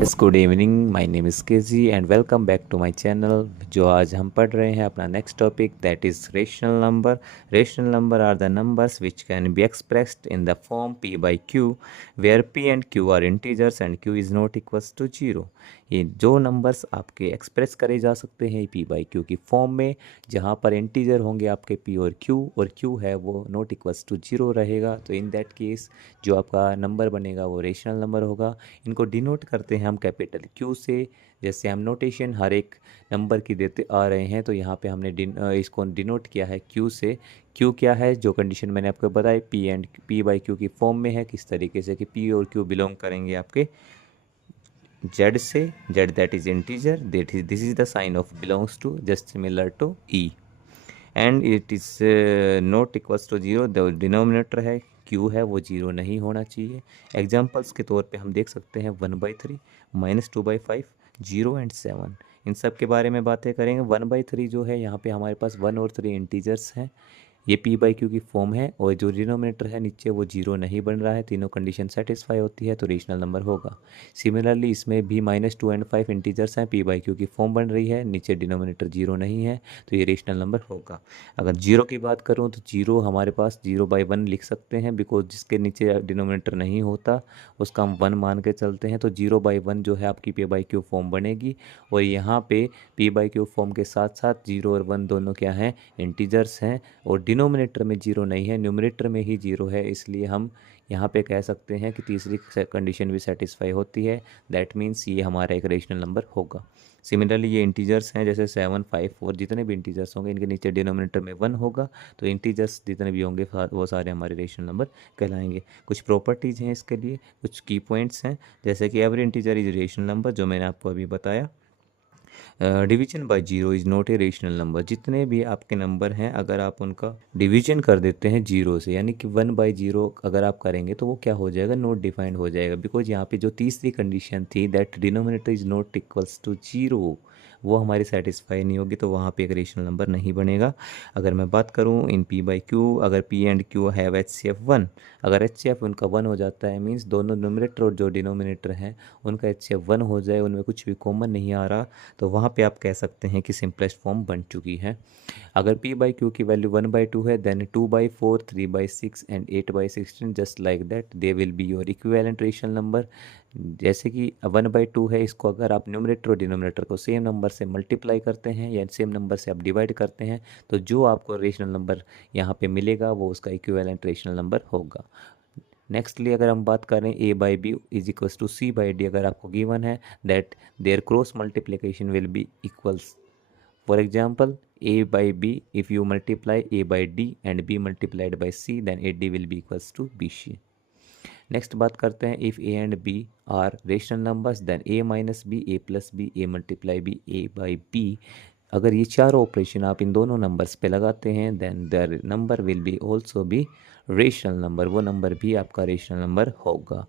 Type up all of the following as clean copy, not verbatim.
Yes good evening, my name is KG and welcome back to my channel. जो आज हम पढ़ रहे हैं अपना next topic that is rational number. Rational number are the numbers which can be expressed in the form p by q where p and q are integers and q is not equals to zero. ये जो numbers आपके express करे जा सकते हैं p by q की form में, जहाँ पर इंटीजर होंगे आपके p और q है वो नॉट इक्वल्स टू जीरो रहेगा। तो इन दैट केस जो आपका नंबर बनेगा वो रेशनल नंबर होगा। इनको डिनोट करते हैं हम कैपिटल Q से। जैसे हम नोटेशन हर एक नंबर की देते आ रहे हैं, तो यहाँ पे हमने इसको डिनोट किया है Q से। Q क्या है, जो कंडीशन मैंने आपको बताई P and P by Q की फॉर्म में है, किस तरीके से कि P और Q बिलोंग करेंगे आपके Z से। Z that is integer, that is this is the sign of belongs to, just similar to E and it is not equals to zero. The denominator है Q है वो zero नहीं होना चाहिए। Examples के तौर पे हम देख सकते हैं 1/3, -2/5, 0 एंड 7। इन सब के बारे में बातें करेंगे। 1/3 जो है, यहाँ पे हमारे पास 1 और 3 इंटीजर्स हैं, ये P बाई Q की फॉर्म है, और जो डिनोमिनेटर है नीचे वो जीरो नहीं बन रहा है, तीनों कंडीशन सेटिस्फाई होती है तो रेशनल नंबर होगा। सिमिलरली इसमें भी -2 एंड 5 इंटीजर्स हैं, P बाई Q की फॉर्म बन रही है, नीचे डिनोमिनेटर जीरो नहीं है, तो ये रेशनल नंबर होगा। अगर जीरो की बात करूँ तो जीरो हमारे पास 0/1 लिख सकते हैं, बिकॉज जिसके नीचे डिनोमिनेटर नहीं होता उसका हम 1 मान के चलते हैं, तो 0/1 जो है आपकी P बाई Q फॉर्म बनेगी। और यहाँ पे P बाई Q फॉर्म के साथ साथ 0 और 1 दोनों क्या हैं, इंटीजर्स हैं, और डिनोमिनेटर में जीरो नहीं है, न्यूमरेटर में ही जीरो है, इसलिए हम यहाँ पे कह सकते हैं कि तीसरी कंडीशन भी सेटिस्फाई होती है। दैट मीन्स ये हमारा एक रेशनल नंबर होगा। सिमिलरली ये इंटीजर्स हैं, जैसे 7, 5 और जितने भी इंटीजर्स होंगे इनके नीचे डिनोमिनेटर में 1 होगा, तो इंटीजर्स जितने भी होंगे वो सारे हमारे रेशनल नंबर कहलाएंगे। कुछ प्रॉपर्टीज़ हैं इसके लिए, कुछ की पॉइंट्स हैं, जैसे कि every integer is rational number, जो मैंने आपको अभी बताया। Division by zero is not a rational number. जितने भी आपके नंबर हैं, अगर आप उनका डिवीजन कर देते हैं जीरो से, यानी कि 1/0 अगर आप करेंगे तो वो क्या हो जाएगा, नॉट डिफाइंड हो जाएगा। बिकॉज यहाँ पे जो तीसरी कंडीशन थी that denominator is not equals to zero, वो हमारी सेटिस्फाई नहीं होगी, तो वहाँ पे एक रेशनल नंबर नहीं बनेगा। अगर मैं बात करूँ इन P बाई Q, अगर P and Q have HCF 1, अगर HCF उनका 1 हो जाता है, मीन्स दोनों न्यूमरेटर और जो डिनोमिनेटर हैं उनका HCF 1 हो जाए, उनमें कुछ भी कॉमन नहीं आ रहा, तो वहाँ पे आप कह सकते हैं कि सिंपलेस्ट फॉर्म बन चुकी है। अगर P बाई Q की वैल्यू 1/2 है, then 2/4, 3/6 and 8/16, just like that they will be your equivalent rational number. जैसे कि 1/2 है, इसको अगर आप न्यूमरेटर और डिनोमिनेटर को सेम नंबर से मल्टीप्लाई करते हैं या सेम नंबर से आप डिवाइड करते हैं, तो जो आपको रेशनल नंबर यहाँ पे मिलेगा वो उसका इक्विवेलेंट रेशनल नंबर होगा। नेक्स्टली अगर हम बात करें A by B is equals to C by D, अगर आपको गिवन है that their cross multiplication will be equals. For example A by B, if you multiply A by D and B multiplied by C, then AD will be equals to BC। Next बात करते हैं if A and B are rational numbers, then A minus B, A plus B, A multiply B, A by B। अगर ये चारों operation आप इन दोनों numbers पे लगाते हैं, then their number will be also be rational number, वो number भी आपका रेशनल नंबर होगा।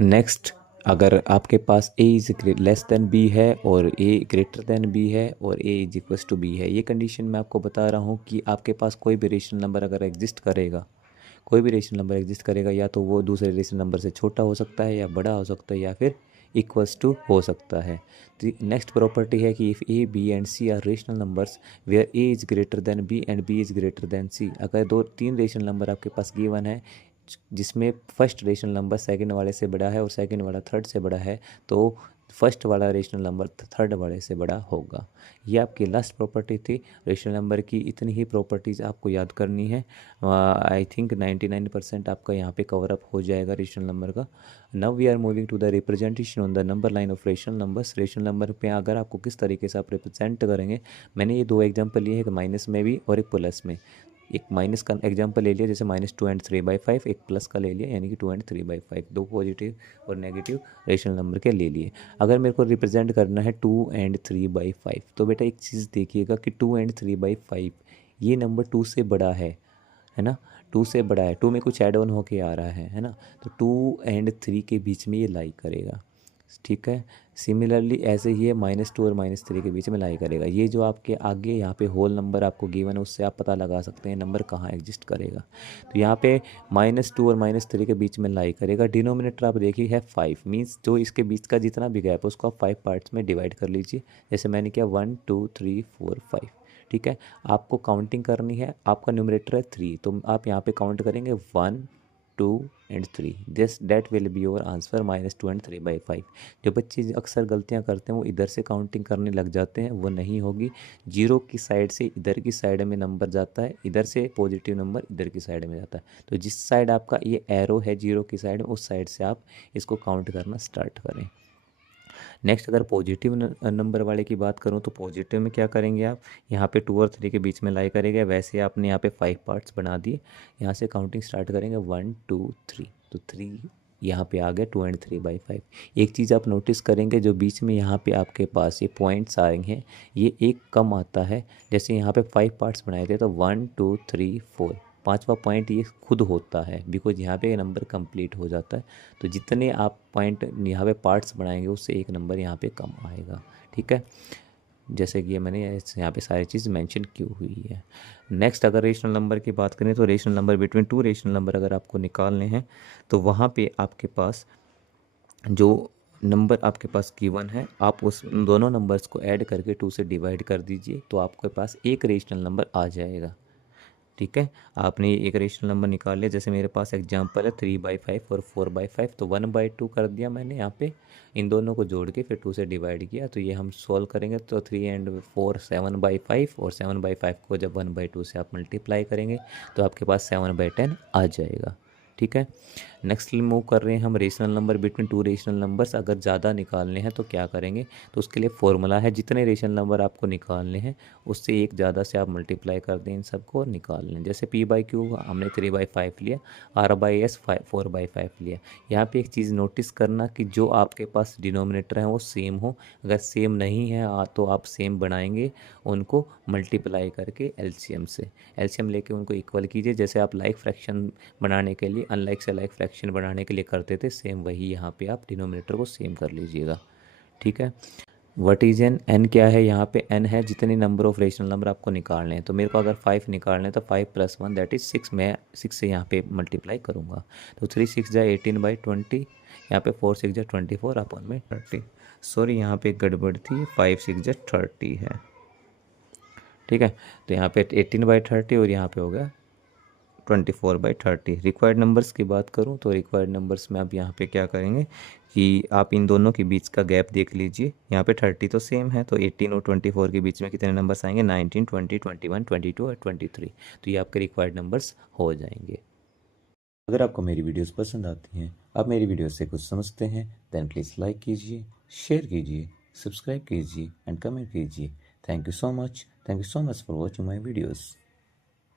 नेक्स्ट, अगर आपके पास A is less than B है और A ग्रेटर देन B है और A is equals to B है, ये कंडीशन मैं आपको बता रहा हूँ कि आपके पास कोई भी रेशनल नंबर अगर एग्जिस्ट करेगा, कोई भी रेशनल नंबर एग्जिस्ट करेगा, या तो वो दूसरे रेशनल नंबर से छोटा हो सकता है या बड़ा हो सकता है या फिर इक्वल्स टू हो सकता है। तो नेक्स्ट प्रॉपर्टी है कि if A, B and C are rational numbers where A is greater than B and B is greater than C। अगर 2-3 रेशनल नंबर आपके पास गिवन है जिसमें फर्स्ट रेशनल नंबर सेकंड वाले से बड़ा है और सेकंड वाला थर्ड से बड़ा है, तो फर्स्ट वाला रेशनल नंबर थर्ड वाले से बड़ा होगा। ये आपकी लास्ट प्रॉपर्टी थी रेशनल नंबर की। इतनी ही प्रॉपर्टीज़ आपको याद करनी है। आई थिंक 99% आपका यहाँ पे कवर अप हो जाएगा रेशनल नंबर का। Now we are moving to the representation on the number line of rational numbers. Rational number पे अगर आपको किस तरीके से आप रिप्रेजेंट करेंगे, मैंने ये 2 एग्जाम्पल लिए, एक माइनस में भी और एक प्लस में। एक माइनस का एग्जाम्पल ले लिया, जैसे -2 एंड 3/5, एक प्लस का ले लिया यानी कि 2 एंड 3/5, दो पॉजिटिव और नेगेटिव रेशनल नंबर के ले लिए। अगर मेरे को रिप्रेजेंट करना है 2 एंड 3/5, तो बेटा एक चीज़ देखिएगा कि 2 एंड 3/5 ये नंबर 2 से बड़ा है ना, 2 से बड़ा है, 2 में कुछ ऐड ऑन होके आ रहा है ना, तो 2 एंड 3 के बीच में ये लाई करेगा। ठीक है। सिमिलरली ऐसे ही है -2 और -3 के बीच में लाई करेगा। ये जो आपके आगे यहाँ पे होल नंबर आपको गिवन है उससे आप पता लगा सकते हैं नंबर कहाँ एग्जिस्ट करेगा। तो यहाँ पे -2 और -3 के बीच में लाई करेगा। डिनोमिनेटर आप देखिए है 5, मीन्स जो इसके बीच का जितना भी गैप है उसको आप 5 पार्ट्स में डिवाइड कर लीजिए। जैसे मैंने किया 1 2 3 4 5, ठीक है। आपको काउंटिंग करनी है, आपका न्यूमरेटर है 3, तो आप यहाँ पे काउंट करेंगे 1 2 and 3, this that will be your answer -2 and 3/5। जो बच्चे अक्सर गलतियां करते हैं वो इधर से काउंटिंग करने लग जाते हैं, वो नहीं होगी। जीरो की साइड से इधर की साइड में नंबर जाता है, इधर से पॉजिटिव नंबर इधर की साइड में जाता है। तो जिस साइड आपका ये एरो है जीरो की साइड में, उस साइड से आप इसको काउंट करना स्टार्ट करें। नेक्स्ट अगर पॉजिटिव नंबर वाले की बात करूँ तो पॉजिटिव में क्या करेंगे आप, यहाँ पे 2 और 3 के बीच में लाई करेंगे। वैसे आपने यहाँ पे 5 पार्ट्स बना दिए, यहाँ से काउंटिंग स्टार्ट करेंगे 1 2 3, तो 3 यहाँ पे आ गए 2 एंड 3/5। एक चीज़ आप नोटिस करेंगे, जो बीच में यहाँ पे आपके पास ये पॉइंट्स आ रहे हैं ये एक कम आता है। जैसे यहाँ पे 5 पार्ट्स बनाए थे तो 1 2 3 4, पाँचवा पॉइंट ये खुद होता है, बिकॉज यहाँ पे नंबर कंप्लीट हो जाता है। तो जितने आप पॉइंट यहाँ पे पार्ट्स बनाएंगे उससे एक नंबर यहाँ पे कम आएगा, ठीक है। जैसे कि ये मैंने यहाँ पे सारी चीज़ मेंशन की हुई है। नेक्स्ट अगर रेशनल नंबर की बात करें तो rational number between two rational number अगर आपको निकालने हैं तो वहाँ पे आपके पास जो नंबर आपके पास गिवन है आप उस दोनों नंबर्स को ऐड करके 2 से डिवाइड कर दीजिए, तो आपके पास एक रेशनल नंबर आ जाएगा, ठीक है। आपने एक रेशनल नंबर निकाल लिया। जैसे मेरे पास एग्जांपल है 3/5 और 4/5, तो 1/2 कर दिया मैंने यहाँ पे, इन दोनों को जोड़ के फिर 2 से डिवाइड किया। तो ये हम सॉल्व करेंगे तो 3 एंड 4 7/5, और 7/5 को जब 1/2 से आप मल्टीप्लाई करेंगे तो आपके पास 7/10 आ जाएगा, ठीक है। नेक्स्ट मूव कर रहे हैं हम rational number between two rational numbers. अगर ज़्यादा निकालने हैं तो क्या करेंगे, तो उसके लिए फॉर्मूला है, जितने रेशनल नंबर आपको निकालने हैं उससे एक ज़्यादा से आप मल्टीप्लाई कर दें इन सबको और निकाल लें। जैसे P/Q हमने 3/5 लिया, R/S 4/5 लिया। यहाँ पे एक चीज़ नोटिस करना कि जो आपके पास डिनोमिनेटर है वो सेम हो। अगर सेम नहीं है तो आप सेम बनाएंगे उनको मल्टीप्लाई करके एलसीएम से, एलसीएम लेके उनको इक्वल कीजिए। जैसे आप लाइक फ्रैक्शन बनाने के लिए अनलाइक से लाइक फ्रैक्शन बनाने के लिए करते थे, सेम वही यहाँ पे आप डिनोमिनेटर को सेम कर लीजिएगा, ठीक है। व्हाट इज एन, एन क्या है, यहाँ पे एन है जितने नंबर ऑफ रेशनल नंबर आपको निकालने हैं। तो मेरे को अगर 5 निकालने हैं तो 5 + 1 दैट इज़ 6, मैं 6 से यहाँ पे मल्टीप्लाई करूँगा। तो 3 6 जा 18/20, यहाँ पे 4 6 जा 24/30। सॉरी यहाँ पे गड़बड़ थी, 5 6 जा 30 है, ठीक है। तो यहाँ पे 18/30 और यहाँ पे हो गया 24/30। रिक्वायर्ड नंबर्स की बात करूँ तो रिक्वायर्ड नंबर्स में आप यहाँ पे क्या करेंगे कि आप इन दोनों के बीच का गैप देख लीजिए। यहाँ पे 30 तो सेम है, तो 18 और 24 के बीच में कितने नंबर्स आएंगे, 19 20 21 22 और 23। तो ये आपके रिक्वायर्ड नंबर्स हो जाएंगे। अगर आपको मेरी वीडियोस पसंद आती हैं, आप मेरी वीडियो से कुछ समझते हैं, देन प्लीज़ लाइक कीजिए, शेयर कीजिए, सब्सक्राइब कीजिए एंड कमेंट कीजिए। Thank you so much for watching my videos.